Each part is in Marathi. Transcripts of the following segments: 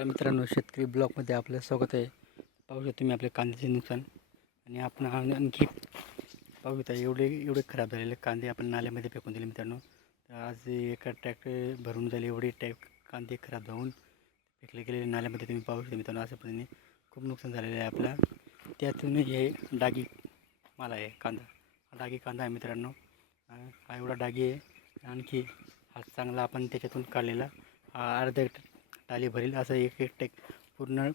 नमस्कार मित्रांनो शेतकरी ब्लॉकमध्ये आपलं स्वागत आहे. पाहू शकतो तुम्ही आपल्या कांद्याचे नुकसान. आणि आपण आणखी पाहू शकता एवढे एवढे खराब झालेले कांदे आपण नाल्यामध्ये फेकून दिले मित्रांनो. तर आज एका ट्रॅक्टर भरून झाले एवढे टॅक कांदे खराब जाऊन फेकले गेलेले नाल्यामध्ये तुम्ही पाहू शकता मित्रांनो अशा पद्धतीने खूप नुकसान झालेलं आहे आपला. त्यातून हे डागी माल आहे कांदा. हा डागी कांदा आहे मित्रांनो. हा हा एवढा डागी आहे. आणखी हा चांगला आपण त्याच्यातून काढलेला. हा अर्ध्या टाली भरेल असं एक एक टॅक पूर्ण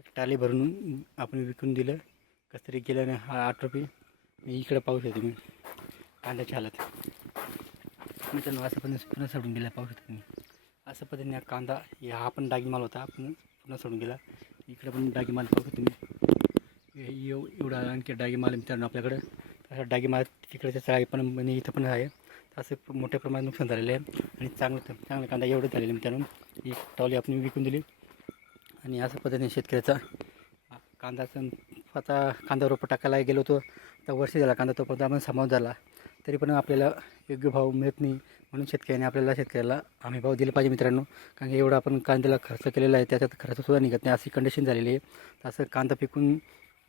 एक टाली भरून आपण विकून दिलं कसं तरी गेल्याने हा आठ रुपये इकडं पाहू शकतो तुम्ही. कांद्याच्या हालत. मित्रांनो असं पण पुन्हा सोडून गेला पाहू शकतो तुम्ही. असं पद्धतीने कांदा हा पण डागी माल होता आपण पुन्हा सोडून गेला. इकडं पण डागी माल पाहू शकतो तुम्ही. एवढा आणखी डागी माल मित्रांनो आपल्याकडं. असा डागी माल तिकडच्या चाळी पण म्हणजे इथं पण आहे. असं मोठ्या प्रमाणात नुकसान झालेलं आहे. आणि चांगलं चांगला कांदा एवढं झालेलं मित्रांनो. ही टॉली आपण विकून दिली. आणि अशा पद्धतीने शेतकऱ्याचा कांदाचं आता कांदा रोपं टाकायला गेलो होतो. आता वर्ष झाला कांदा तोपर्यंत आपण समाव झाला. तरी पण आपल्याला योग्य भाव मिळत नाही. म्हणून शेतकऱ्याने आपल्याला शेतकऱ्याला हमी भाव दिले पाहिजे मित्रांनो. कारण की एवढा आपण कांद्याला खर्च केलेला आहे. त्याच्यात खर्चसुद्धा निघत नाही. अशी कंडिशन झालेली आहे. तर असं कांदा पिकून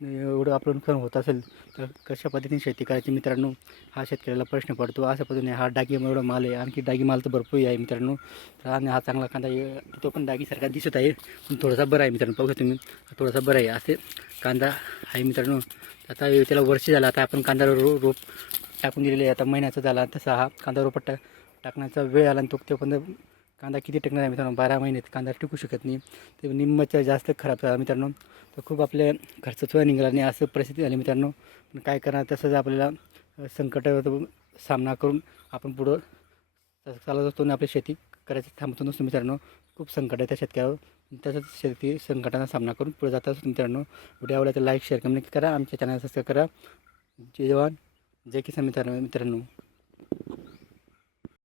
एवढं आपलं नुकसान होत असेल तर कशा पद्धतीने शेती करायची मित्रांनो? हा शेतकऱ्याला प्रश्न पडतो. अशा पद्धतीने हा डागी एवढा माल आहे. आणखी डागी माल तर भरपूर आहे मित्रांनो. तर आणि हा चांगला कांदा आहे. तो पण डागीसारखा दिसत आहे. पण थोडासा बरा आहे मित्रांनो. पाहू तुम्ही. थोडासा बरा आहे. असे कांदा आहे मित्रांनो. आता त्याला वर्ष झाला. आता आपण कांदा रो रोप टाकून दिलेले आहे. आता महिन्याचा झाला. तसा हा कांदा रोप टाकण्याचा वेळ आला आणि तो पण कांदा किती टिकणार आहे मित्रांनो? बारा महिन्यात कांदा टिकू शकत नाही. ते निम्मच्या जास्त खराब झाला मित्रांनो. तर खूप आपले खर्चसुद्धा निघाला नाही असं परिस्थिती झाली मित्रांनो. पण काय करणार तसंच आपल्याला संकटावर सामना करून आपण पुढं चालत असतो आणि आपली शेती करायचं थांबतो नसतो मित्रांनो. खूप संकट आहे त्या शेतकऱ्यावर. तसंच शेती संकटाचा सामना करून पुढे जात असतो मित्रांनो. व्हिडिओ आवडला तर लाईक शेअर कमेंट करा. आमच्या चॅनल सबस्क्राईब करा. जय जवान. जय किसान मित्रांनो मित्रांनो.